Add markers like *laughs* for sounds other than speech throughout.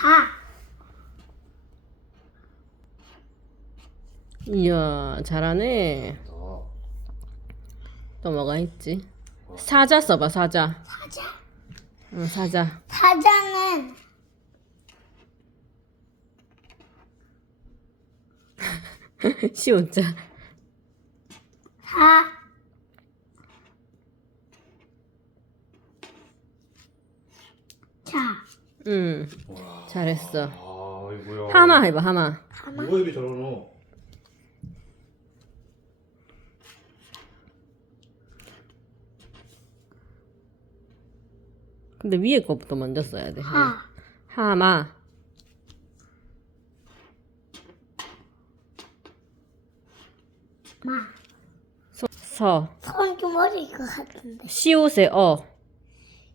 사. 이야 잘하네 어. 또 뭐가 있지 사자 써봐 사자 사자. 응 사자 사자는 *laughs* 시오자 사. 자. 응 와. 잘했어 아 이거 뭐야? 하마 해봐 하마 가만. 누가 이리 저러노? 근데 위에 거부터 먼저 써야 돼 하. 하마 마. 서, 서. 손좀 어릴 것 같은데. 시옷에 어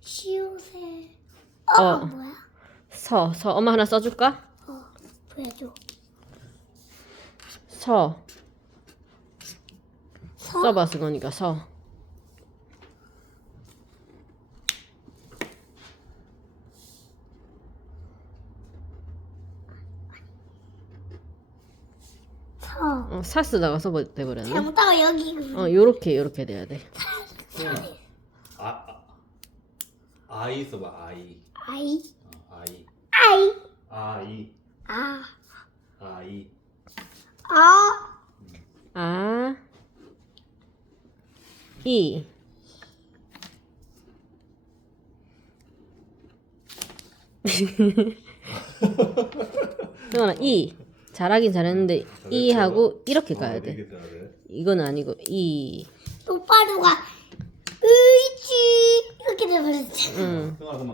시옷에. 어. 어. 뭐야? 서, 서. 엄마 하나 써줄까? 어. 보여줘. 서. 서. 써봐, 쓰거니까 서. 서. 어, 사 쓰다가 서 돼버렸네. 잘못하고 여기. 어, 요렇게, 요렇게 돼야 돼. 아, 아. 아이 써봐 아이. 아이. 어, 아이. 아이. 아이. 아. 아이. 아. 아, 이. *laughs* 승원아, 이. 잘하긴 잘했는데, 이 하고 이렇게 가야 어, 돼. 이렇게 써야 돼. 이건 아니고, 이. 오빠루가 의지 이렇게 돼버렸잖아. 응. 승아 그만.